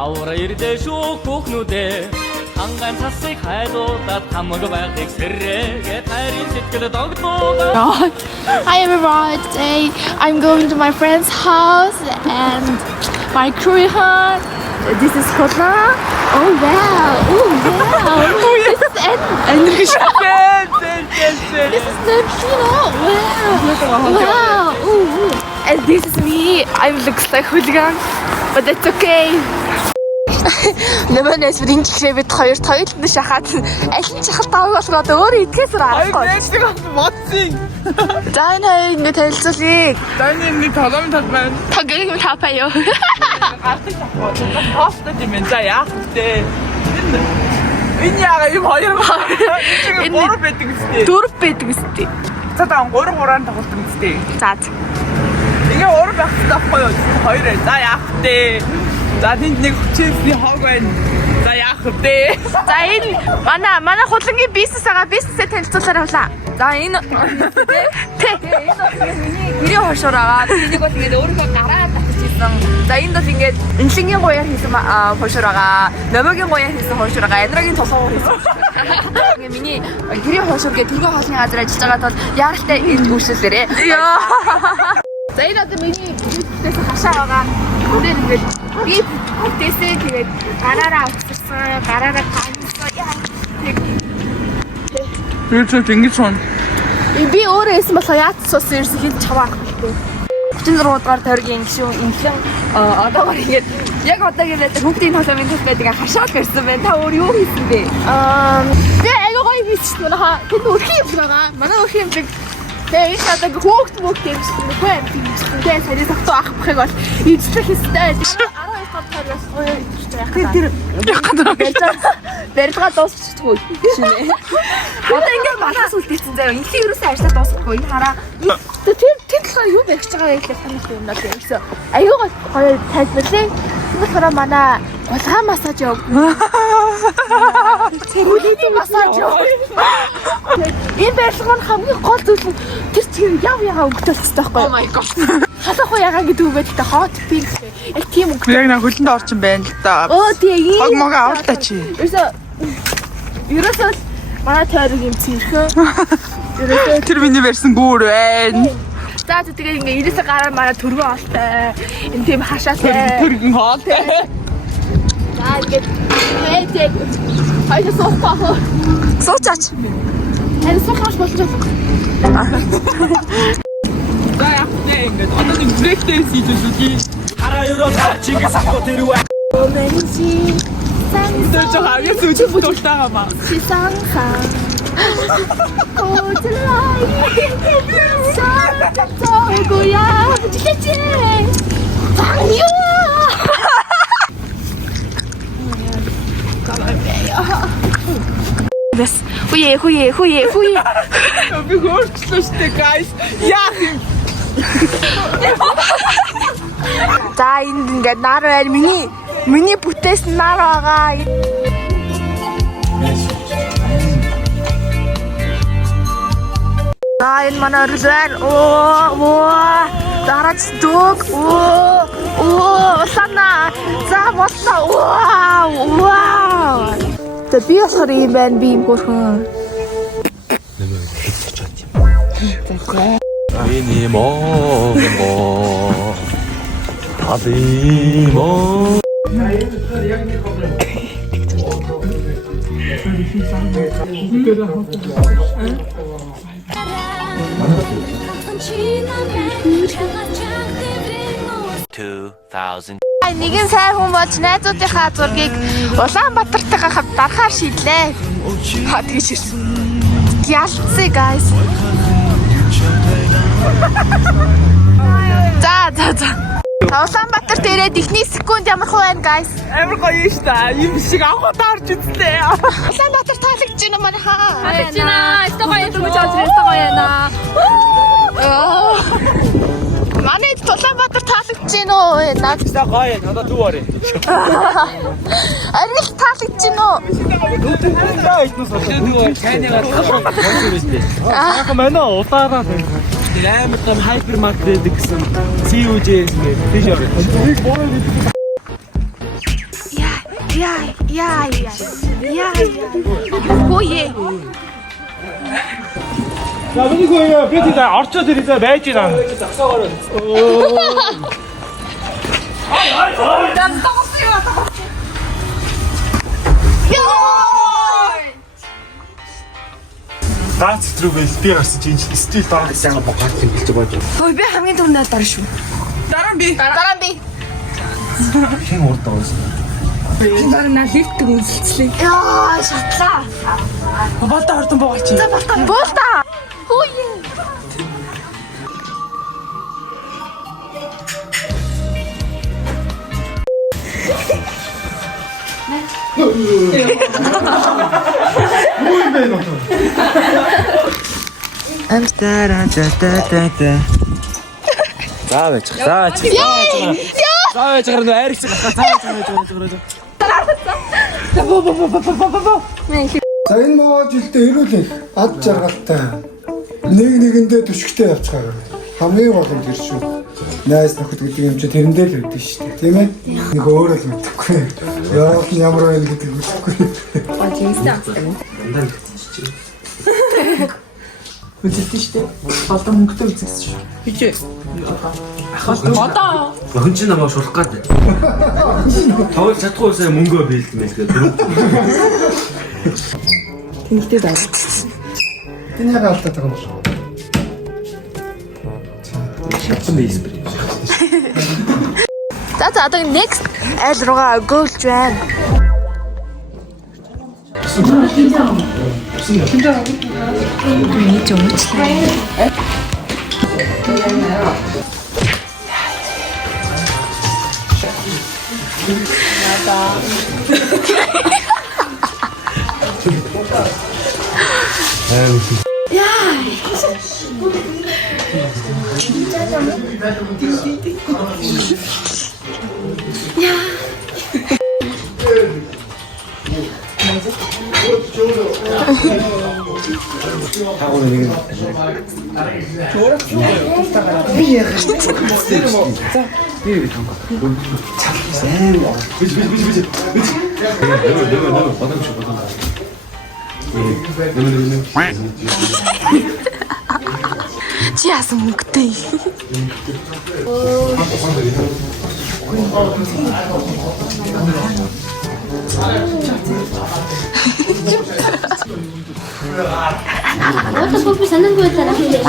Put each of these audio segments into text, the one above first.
Авра ирдэ шүү хүүхнүүдээ Ханган цасыг хайдуудаад хамаг байхыг сэрээгээ тайрын сэтгэл догдуугаа. Hi everyone, today I'm going to my friend's house and my Korean. This is Kotla. Oh wow, this is English. This is Nurkina. Wow. And this is me. I look like hooligan, but that's okay. Нэмэнэс бидний чихрээ бид хоёр тойлонд шахаад аль нь чахал тавыг болгоод өөрөө идэхээс аргагүй. Нэг модсын. За энэ ингэ танилцуулъя. Таны нэг толомын тал байна. Тагэрэг тапаяа. Гартыг авах. Постод юм за яах вэ? Энэ яага юм хоёр маа. Энэ 3 байдаг үстэй. 4 байдаг үстэй. За та 3-3-аар тоглолт үстэй. За. Тэгээ 3 байх таахгүй юу? 2 за яах вэ? За тэнд нэг хүчээсний хог байна. За яах вэ? За энэ манай худлангийн бизнес байгаа. Бизнесээ танилцуулаарай хулаа. За энэ тий энэ бол миний гэрээ хошоор байгаа. Энийг бол ингээд өөрийнхөө гараад татчихсан. За энэ бол ингээд энлингийн гоёар хийсэн хошоор байгаа. Номогийн гоёар хийсэн хошоор байгаа. Янрагийн тосгоо хийсэн. Ингээд миний гэрээ хошоор гэдэг тэргийн хоолны газар ажиллаж байгаа тул яаралтай энэ үйлчлэлээрээ. За энэ одоо миний бизнесээс хашаа байгаа. Өндөр ингээд би бүтээсээ тэгээд гараараа авчихсан, гараараа танисан. Яа. Юу ч ингэж сон. Би өөрөө хэлсэн болохоо яац суусан ерөөс хин чаваа. 36 дугаар тойргийн гişүүн инфлян одоогоор ингээд яг одоогийн байдаг хүүхдийн толомын төс байдаг хашаал барьсан байна. Та өөр юу хийсэн бэ? Би аяга гоё хийчихсэн байна. Тэнд өрхийн юм байгаа. Манай өрхийн юм тэгээ энэ одоо хүүхд юмчихсан үгүй юм. Тэгээ сарын тогтоо авахыг бол эзлэх хэвээр 12 дахь тойроос гоё хийж байгаа. Тэр барилгаа дуусчихгүй шинэ. Одоо ингээд малаас үлдээсэн заяа. Инхийг юусаа ажиллаа дуусахгүй. Энэ хараа. Тэр болохоор юу барьж байгаа юм гэхэл танах юм даа гэсэн. Аяга гоё тайлбарлаа. Тэгэхээр манай гулгай массаж яв. Цэрүүлээ массаж яв. Энэ барилга нь хамгийн гол зүйл нь тэр чинь яга өнгөтөлцтэй байхгүй. Oh my god. Халах яга гэдэг үг байдаг hot pink. Яг тийм үг. Яг нэг хөлөнд орчин байна л да. Оо тийм. Хог мог авалтаа чи. Ерөөсөө манай тойрог юм цэрхэн. Тэр миний барьсан гүүр байна. За тэгээд ингээ ирээсээ гараа манай төргөн олтой. Энэ тийм хашаатай. Төргөн хоол. За ингээд тэгээд хоёул суухаа. Суучаач. Энэ суухаш болчих. За яах вэ ингээд одоо нэг брейк дэнс хийж үзье. Хараа ерөө чингис хаа тэр үү. Омэнси Тэр жоо хавьяа сүүч дуртайгаа ба. Сисанха. Отлай. Саатагоя. Чичи. Паньё. Бэс. Хуе. Би хөрчлөө штэ guys. Яах юм. За энд ингээд нар байр миний бүтээсэн нар байгаа. За энэ манай өргөл. Оо. Дараач дөг. Оо. Сана. За боллоо. Вау. Тэ би болохоор юм байна. Би юм хөрхөн. Миний монго Хавимо Нэгэн сайн хүн болж найзуудынхаа зургийг Улаанбаатартайгаа хамт дарахаар шийдлээ. Хаа тэгэж ирсэн. Ялцъя guys. За. Улаанбаатарт ирээд ихний секунд ямар хөө байна guys? Амар гоё штэ. Юм шиг авах таарч үзлээ. Улаанбаатар таалагдж байна манай хаа. Таалагдж байна. Өстө гоё юм гэж өстө гоё яана. Манай Улаанбаатар таалагдж байна уу? Наад Та гоё надад дүү орё. арих таалагдж байна уу? Ах манай утаараа амар том хайпермаркет гэдэг гэсэн CUJ-с ингээд тийш орё. Хөөе. 야, 누구야? 배티 나 얼쳐드리자 매지랑. Дац трубэл би гарсан чинь стил даасан богат юм хэлж байгаа юм. Хөөе би хамгийн түрүүнд дараа шүү. Дараа нь би. Дараа нь би. Хин урд байгаа. Дараа нь лифтг үнсэлцлээ. Яа, шатлаа. Болтой хортон буугач. За болта. Хөөе. Заавч. Заавч гарна айрч гарах. За энэ маа жилдээ ирүүлэх ад жаргалтай нэг нэгэндээ төшгтэй явцгаа. Хамгийн гол нь тэр шүү. Найс нөхөд гэдэг юм чи тэрэндээ л үүдэн шүү дээ, тийм ээ? Нэг өөрөө л мэдэхгүй. Яах нь ямар байл гэдэг үсэхгүй. Үзэлдэж штэ. Болтой мөнгөтэй үзэгсэн шүү. Хичээ. Одоо Охин ч намайг шулах гээд. Тоглож чадахгүй сая мөнгөө бэлдмэл гэдэг. тэнхтэй байл. Энэ яг алдаад байгаа юм шүү. Шатсан бийс бэр. За одоо next айл руугаа гөлж байна. Чи яасан мөнгөтэй. Ото попи санангүй байдлаа хийлээ.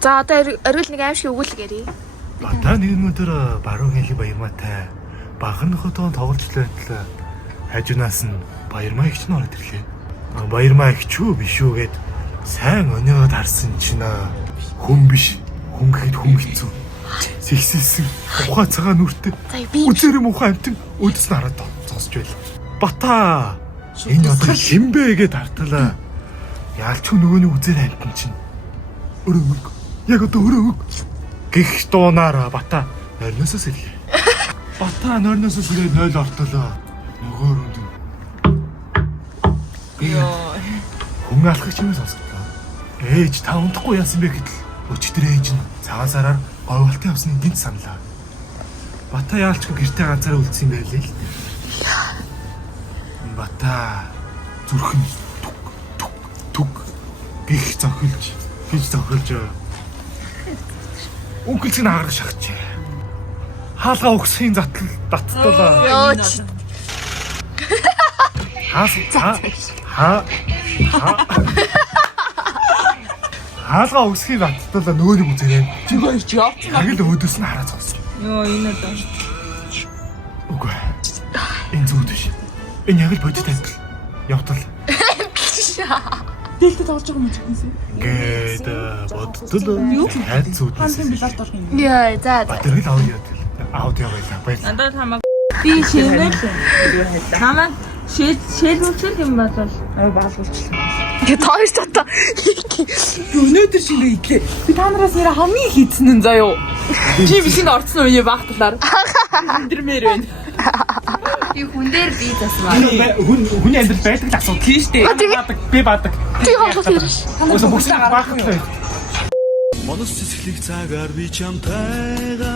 За одоо оргил нэг аимшиг өгүүлэг ярий. Бата нэг өнөдөр баруун хэлий баярмаатай багнахад тоглож лээ. Хажуунаас нь баярмаа ихч нь ороод ирлээ. Баярмаа ихч үү биш үү гэд сайн өнөөд харсан чинь хүн биш. Хүн гэхэд хүн хэцүү. Сэгсэлсэн ухаа цагаан нүртэй. Үзэр мухаа амтэн өдөс нь хараад зогсож байл. Бата энэ одоо хинбэ гэд хартлаа. Яалч нөгөөний үзэр амтэн чинь өрөг. Яг одоо өрөг. Гэх дуунаар Бата нойрносоо сэлээ. Бата нойрносоо сэлээ 0 ортолоо. Нөгөө рүүнд. Хүн алхах юм сонсголоо. Ээж та унтахгүй яасан бэ гэтэл өчтөр ээж нь цагаан сараар говьолтын явсныг гинт саналаа. Бата яалчгүй гэртээ ганцаараа үлдсэн юм байлээ л. Бата зүрхэн түг гих зохилж Үгэлж нь харах шахаж. Хаалга өгсхийн датталаа. Йоо чи. Хаалга өгсхийн датталаа нөөнийг үзээрэй. Чигөө чи явцсан. Яг л өөдөөс нь хараа зогсож. Йоо энэ одоо. Үгүй. Энэ зүуд биш. Энэ яг л бодит адил. Явтал. Дэлтэй тоглож байгаа юм чи гэсэн. Ингээд бодтол. Хайд зүуд. Хансын билар дурх юм. Яа за. Батэрэг аудио байлаа. Баярлалаа. Надад хамаа би шилмэл намайг шилмэлсэн юм бол Ой багуулчихсан. Тооёр татаа. Өнөөдөр шинэ итлээ. Би та нараас нэр хамгийн хийцэн нь заяо. Чи бишинд орцсон үе багтлаар. Өндөрмээр байна. Би хүн дээр би засмаа. Хүний амьдрал байдаг л асуудал тийм шүү дээ. Би баадаг. Тий хонхос ирж. Өсө бүгд багт. Монос цэцэрлэг цагаар би чамтайгаа